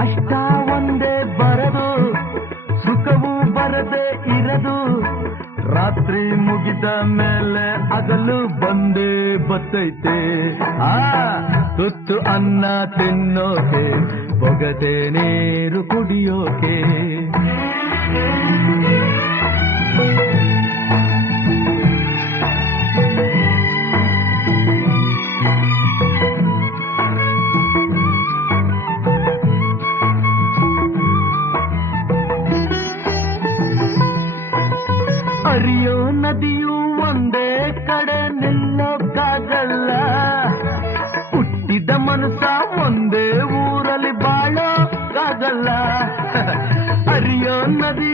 ಕಷ್ಟ ಒಂದೇ ಬರದು, ಸುಖವೂ ಬರದೆ ಇರದು. ರಾತ್ರಿ ಮುಗಿದ ಮೇಲೆ ಹಗಲು ಬಂದೇ ಬತ್ತೈತೆ. ತುತ್ತು ಅನ್ನ ತಿನ್ನೋಕೆ, ಬೊಗದೆ ನೀರು ಕುಡಿಯೋಕೆ. ಹರಿಯೋ ನದಿಯು ಒಂದೇ ಕಡೆ ನಿಲ್ಲೋಕ್ಕಾಗಲ್ಲ. ಹುಟ್ಟಿದ ಮನಸ್ಸ ಒಂದೇ ಊರಲ್ಲಿ ಬಾಳೋಕ್ಕಾಗಲ್ಲ. ಹರಿಯೋ ನದಿ